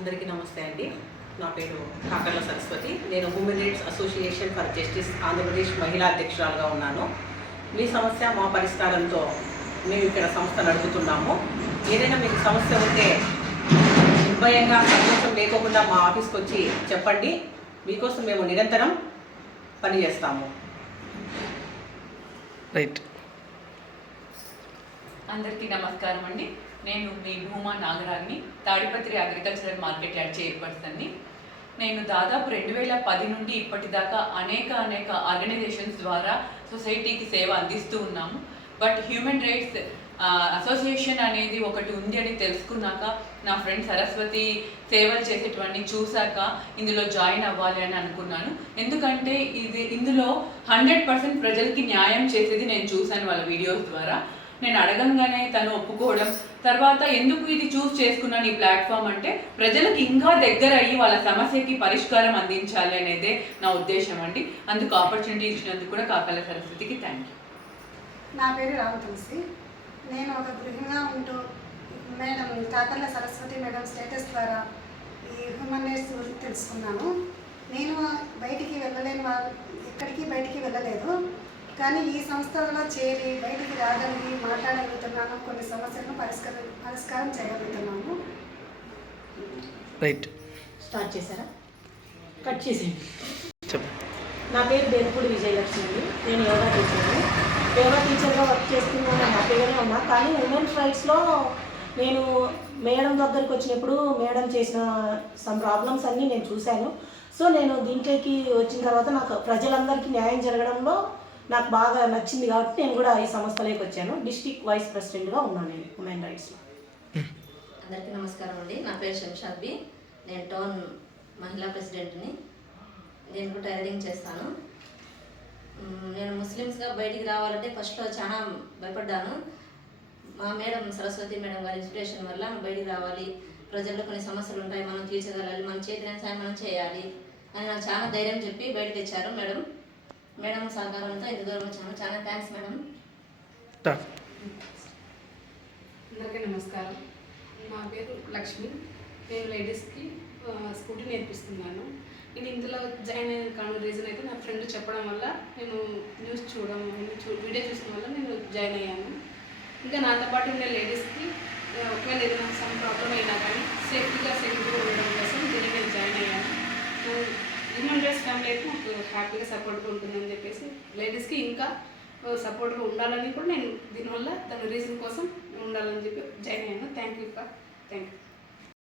అందరికీ నమస్తే అండి. నా పేరు కాకర్ల సరస్వతి. నేను women rights association for justice Andhra Pradesh మహిళా అధ్యక్షురాలుగా ఉన్నాను. మీ సమస్య మా పరిష్కారంతో మేము ఇక్కడ సంస్థ నడుపుతున్నాము. ఏదైనా మీకు సమస్య ఉంటే నిర్భయంగా సంతోషం లేకోకుండా మా ఆఫీస్కి వచ్చి చెప్పండి. మీకోసం మేము నిరంతరం పనిచేస్తాము. రైట్. అందరికీ నమస్కారం అండి. నేను మీ భూమా నాగరాజ్ని, తాడిపత్రి అగ్రికల్చరల్ మార్కెట్ యార్డ్ చైర్పర్సన్ని. నేను దాదాపు 2010 నుండి ఇప్పటిదాకా అనేక ఆర్గనైజేషన్స్ ద్వారా సొసైటీకి సేవ అందిస్తూ ఉన్నాము. బట్ హ్యూమన్ రైట్స్ అసోసియేషన్ అనేది ఒకటి ఉంది అని తెలుసుకున్నాక, నా ఫ్రెండ్ సరస్వతి సేవలు చేసేటువంటి చూశాక ఇందులో జాయిన్ అవ్వాలి అని అనుకున్నాను. ఎందుకంటే ఇందులో 100% ప్రజలకి న్యాయం చేసేది నేను చూశాను వాళ్ళ వీడియోస్ ద్వారా. నేను అడగంగానే తను ఒప్పుకోవడం, తర్వాత ఎందుకు ఇది చూస్ చేసుకున్నాను ఈ ప్లాట్ఫామ్ అంటే ప్రజలకు ఇంకా దగ్గర అయ్యి వాళ్ళ సమస్యకి పరిష్కారం అందించాలి అనేదే నా ఉద్దేశం అండి. అందుకు ఆపర్చునిటీ ఇచ్చినందుకు కూడా కాకర్ల సరస్వతికి థ్యాంక్ యూ. నా పేరు రామతులసి. నేను ఒక గృహిణిగా ఉంటూ madam Kakarla Saraswati madam status ద్వారా ఈ హ్యూమన్ రైట్స్ గురించి తెలుసుకున్నాను. నేను ఎక్కడికి బయటికి వెళ్ళలేదు, కానీ ఈ సంస్థలో చేరి బయటికి రాగలిగి మాట్లాడగలుగుతున్నాను. కొన్ని సమస్యలను పరిష్కారం చేయగలుగుతున్నాము. రైట్. స్టార్ట్ చేశారా? కట్ చేసేయండి. నా పేరు బేర్పూడి విజయలక్ష్మి అండి. నేను యోగా టీచర్గా వర్క్ చేస్తున్నాను. హ్యాపీగానే ఉన్నా. కానీ ఉమెన్స్ రైట్స్లో నేను మేడం దగ్గరికి వచ్చినప్పుడు మేడం చేసిన సమ్ ప్రాబ్లమ్స్ అన్నీ నేను చూశాను. సో నేను దీంట్లోకి వచ్చిన తర్వాత నాకు ప్రజలందరికీ న్యాయం జరగడంలో నాకు బాగా నచ్చింది కాబట్టి నేను కూడా ఈ సంస్థలోకి వచ్చాను. డిస్ట్రిక్ట్ వైస్ ప్రెసిడెంట్గా ఉన్నాను నేను ఉమెన్ రైట్స్లో. అందరికీ నమస్కారం అండి. నా పేరు శంషాద్బి. నేను టౌన్ మహిళా ప్రెసిడెంట్ని. నేను కూడా టైలరింగ్ చేస్తాను. నేను ముస్లిమ్స్గా బయటికి రావాలంటే ఫస్ట్లో చాలా భయపడ్డాను. మా మేడం సరస్వతి మేడం గారి ఇన్స్పిరేషన్ వల్ల బయటికి రావాలి, ప్రజల్లో కొన్ని సమస్యలు ఉంటాయి, మనం తీర్చగలాలి, మన చేతిన సాయం మనం చేయాలి అని నాకు చాలా ధైర్యం చెప్పి బయటకు తెచ్చారు మేడం. మేడం సహకారంతో ఇంత దూరం వచ్చాను. చాలా థ్యాంక్స్ మేడం. అందరికీ నమస్కారం. నా పేరు లక్ష్మి. నేను లేడీస్కి స్కూటీ నేర్పిస్తున్నాను. నేను ఇందులో జాయిన్ అయిన రీజన్ అయితే నా ఫ్రెండ్ చెప్పడం వల్ల, నేను న్యూస్ వీడియో చూసిన వల్ల నేను జాయిన్ అయ్యాను. ఇంకా నాతో పాటు ఉండే లేడీస్కి ఒకవేళ ఏదైనా సమ్ ప్రాబ్లం అయినా కానీ సేఫ్టీగా ఉండడం కోసం దీన్ని నేను జాయిన్ అయ్యాను. హ్యూమన్ రైట్స్ ఫ్యామిలీ అయితే నాకు హ్యాపీగా సపోర్ట్గా ఉంటుందని చెప్పేసి లేడీస్కి ఇంకా సపోర్ట్గా ఉండాలని కూడా నేను దీనివల్ల దాని రీజన్ కోసం ఉండాలని చెప్పి జాయిన్ అయ్యాను. Thank you.